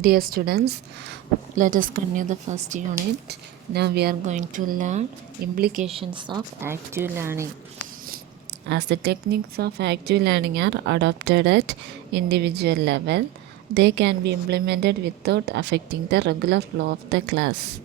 Dear students, let us continue the first unit. Now we are going to learn implications of active learning. As the techniques of active learning are adopted at individual level, they can be implemented without affecting the regular flow of the class.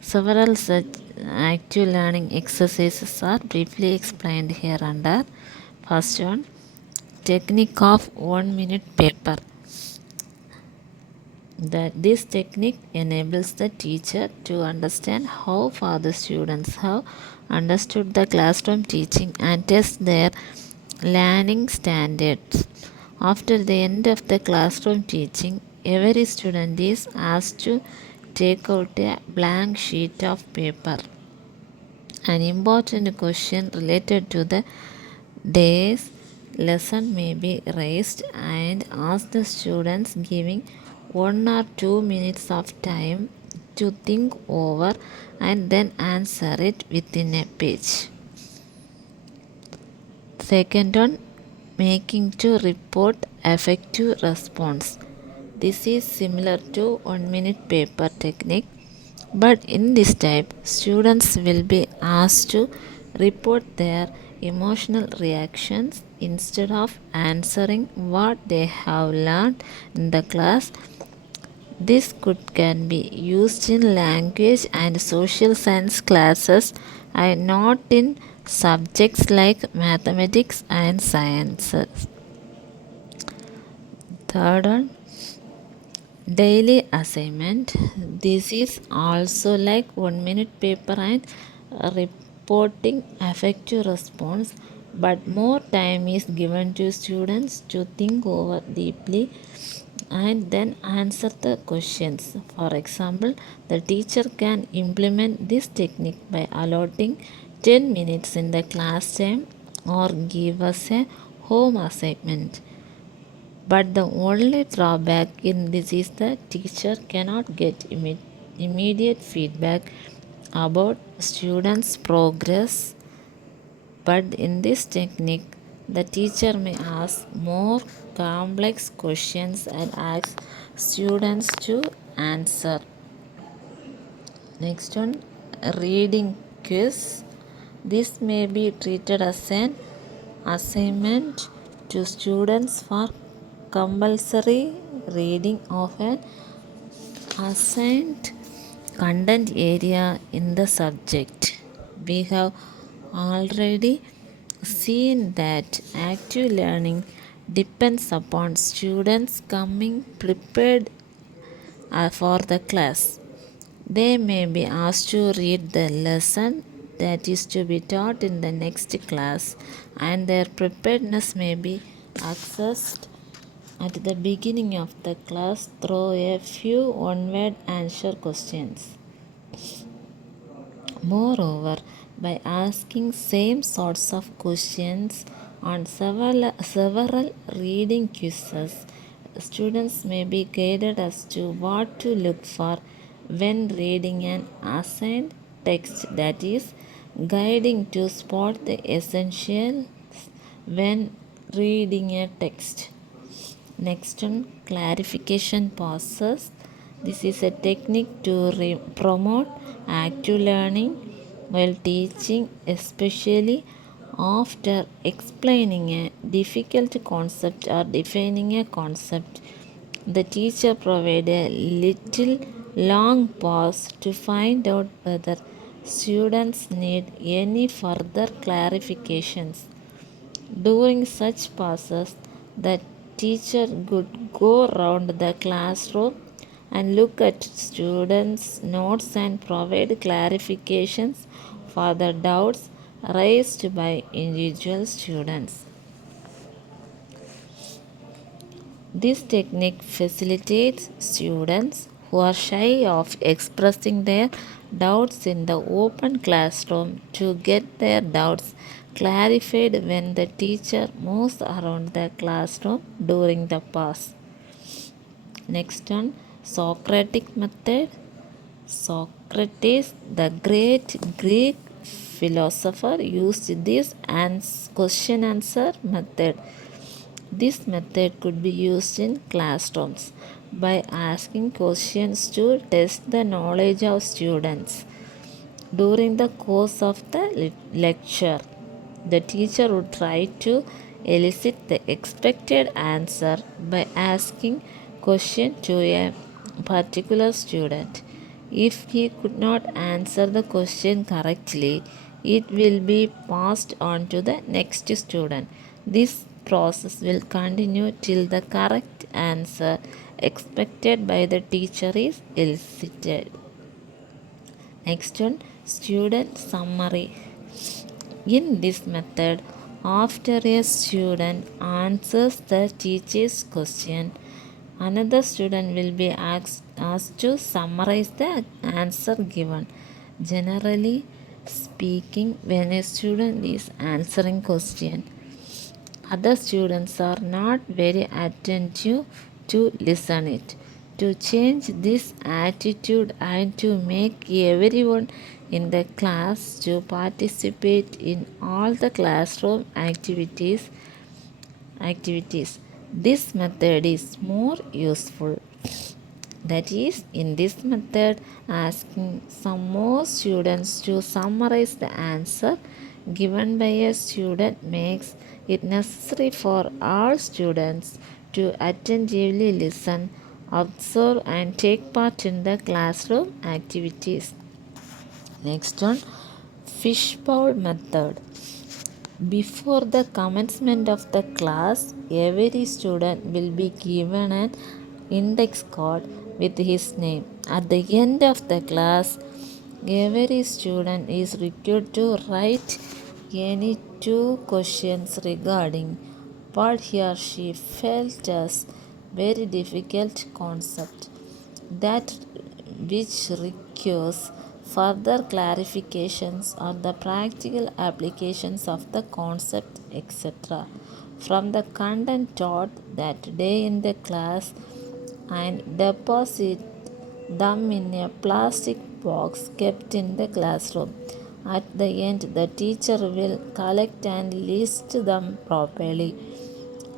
Several such active learning exercises are briefly explained here under. First one, technique of 1 minute paper. This technique enables the teacher to understand how far the students have understood the classroom teaching and test their learning standards. After the end of the classroom teaching, every student is asked to take out a blank sheet of paper. An important question related to the day's lesson may be raised and ask the students, giving 1 or 2 minutes of time to think over and then answer it within a page. Second one, making to report effective response. This is similar to 1 minute paper technique, but in this type, students will be asked to report their emotional reactions instead of answering what they have learned in the class. This can be used in language and social science classes and not in subjects like mathematics and sciences. Third one, daily assignment. This is also like 1 minute paper and reporting effective response, but more time is given to students to think over deeply and then answer the questions. For example, the teacher can implement this technique by allotting 10 minutes in the class time or give us a home assignment. But the only drawback in this is the teacher cannot get immediate feedback about students' progress. But in this technique, the teacher may ask more complex questions and ask students to answer. Next one, reading quiz. This may be treated as an assignment to students for compulsory reading of an assigned content area in the subject. We have already seen that active learning depends upon students coming prepared for the class. They may be asked to read the lesson that is to be taught in the next class, and their preparedness may be assessed at the beginning of the class through a few one-word answer questions. Moreover, by asking same sorts of questions on several reading quizzes, students may be guided as to what to look for when reading an assigned text, that is, guiding to spot the essentials when reading a text. Next one, clarification pauses. This is a technique to promote active learning while teaching, especially after explaining a difficult concept or defining a concept. The teacher provides a little long pause to find out whether students need any further clarifications. During such passes, the teacher could go around the classroom and look at students' notes and provide clarifications for the doubts raised by individual students. This technique facilitates students who are shy of expressing their doubts in the open classroom to get their doubts clarified when the teacher moves around the classroom during the pause. Next one, Socratic method. Socrates, the great Greek philosopher, used this question answer method. This method could be used in classrooms, by asking questions to test the knowledge of students. During the course of the lecture, the teacher would try to elicit the expected answer by asking question to a particular student. If he could not answer the question correctly, it will be passed on to the next student. This process will continue till the correct answer expected by the teacher is elicited. Next one, student summary. In this method, after a student answers the teacher's question, another student will be asked to summarize the answer given. Generally speaking, when a student is answering question, other students are not very attentive to listen it. To change this attitude and to make everyone in the class to participate in all the classroom activities, this method is more useful. That is, in this method, asking some more students to summarize the answer given by a student makes it necessary for all students to attentively listen, observe, and take part in the classroom activities. Next one, fishbowl method. Before the commencement of the class, every student will be given an index card with his name. At the end of the class, every student is required to write any two questions regarding what he or she felt as very difficult concept that which requires further clarifications on the practical applications of the concept, etc. from the content taught that day in the class, and deposit them in a plastic box kept in the classroom. At the end, the teacher will collect and list them properly.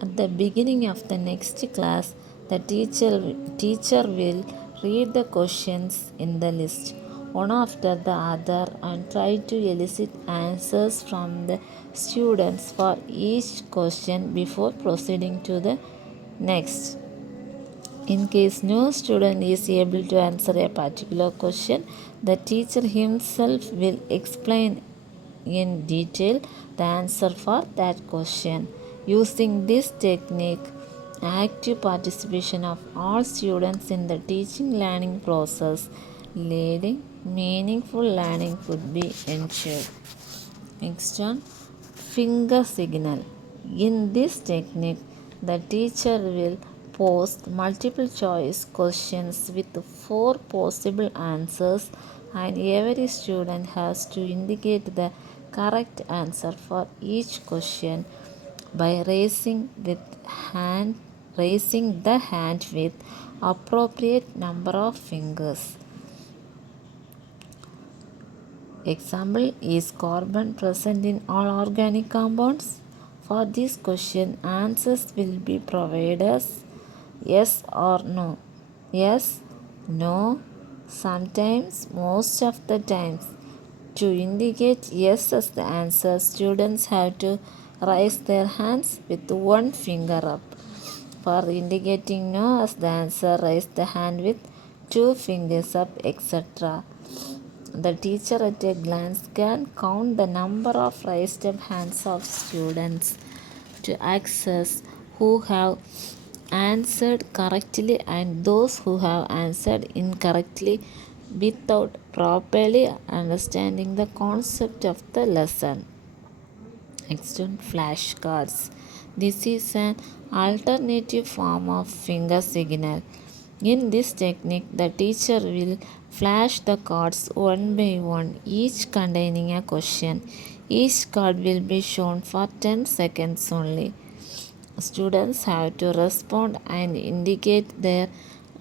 At the beginning of the next class, the teacher will read the questions in the list one after the other and try to elicit answers from the students for each question before proceeding to the next. In case no student is able to answer a particular question, the teacher himself will explain in detail the answer for that question. Using this technique, active participation of all students in the teaching learning process, leading meaningful learning could be ensured. Next one, finger signal. In this technique, the teacher will post multiple choice questions with 4 possible answers, and every student has to indicate the correct answer for each question by raising the hand with appropriate number of fingers. Example, is carbon present in all organic compounds? For this question, answers will be provided as yes or no. Yes, no, sometimes, most of the times. To indicate yes as the answer, students have to raise their hands with one finger up. For indicating no as the answer, raise the hand with 2 fingers up, etc. The teacher at a glance can count the number of raised up hands of students to access who have answered correctly and those who have answered incorrectly without properly understanding the concept of the lesson. Next one, flashcards. This is an alternative form of finger signal. In this technique, the teacher will flash the cards one by one, each containing a question. Each card will be shown for 10 seconds only. Students have to respond and indicate their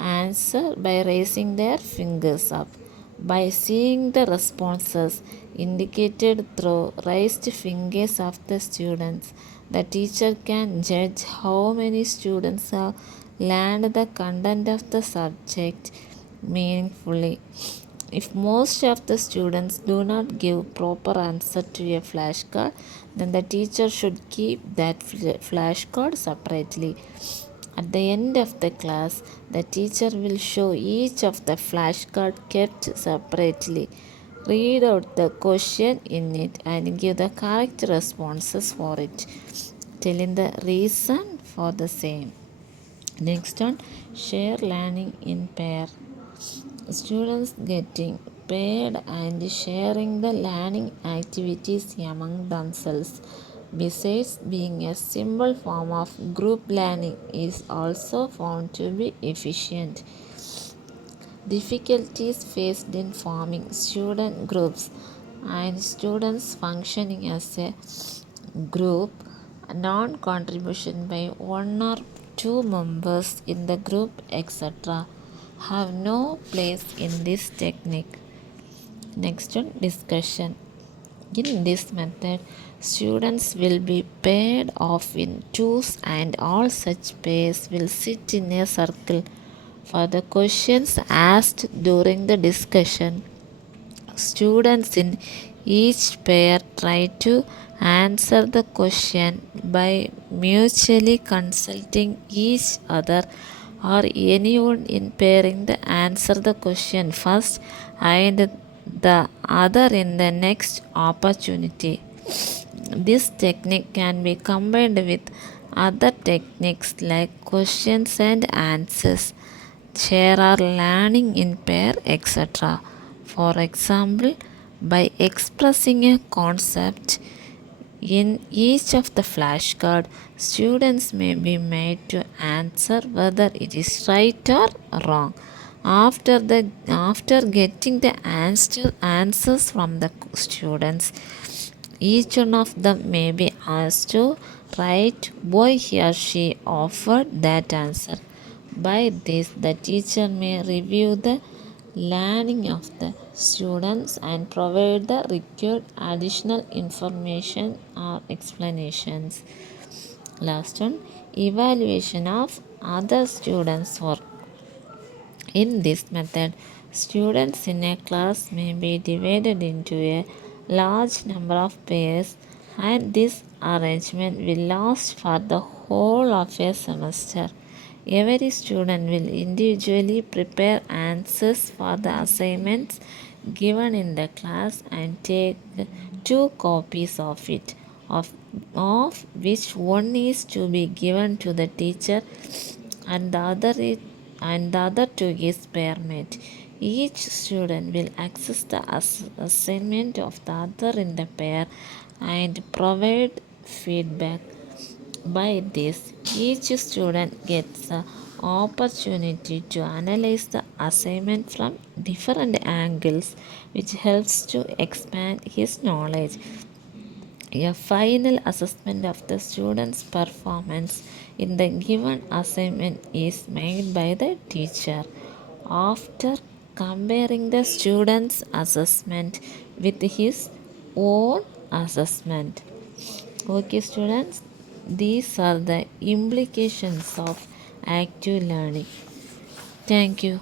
answer by raising their fingers up. By seeing the responses indicated through raised fingers of the students, the teacher can judge how many students have learn the content of the subject meaningfully. If most of the students do not give proper answer to a flashcard, then the teacher should keep that flashcard separately. At the end of the class, the teacher will show each of the flashcard kept separately. Read out the question in it and give the correct responses for it, telling the reason for the same. Next one, share learning in pair. Students getting paired and sharing the learning activities among themselves. Besides being a simple form of group learning, is also found to be efficient. Difficulties faced in forming student groups and students functioning as a group, non-contribution by one or two members in the group, etc., have no place in this technique. Next one, discussion. In this method, students will be paired off in twos and all such pairs will sit in a circle. For the questions asked during the discussion, students in each pair try to answer the question by mutually consulting each other or anyone in pairing the answer the question first and the other in the next opportunity. This technique can be combined with other techniques like questions and answers, share or learning in pair, etc. For example, by expressing a concept in each of the flashcard, students may be made to answer whether it is right or wrong. After getting the answers from the students, each one of them may be asked to write why he or she offered that answer. By this, the teacher may review the learning of the students and provide the required additional information or explanations. Last one, evaluation of other students' work. In this method, students in a class may be divided into a large number of pairs, and this arrangement will last for the whole of a semester. Every student will individually prepare answers for the assignments given in the class and take two copies of it, of, of which one is to be given to the teacher and the other two is pair mate. Each student will access the assignment of the other in the pair and provide feedback. By this, each student gets the opportunity to analyze the assignment from different angles, which helps to expand his knowledge. A final assessment of the student's performance in the given assignment is made by the teacher after comparing the student's assessment with his own assessment. Okay, students, these are the implications of active learning. Thank you.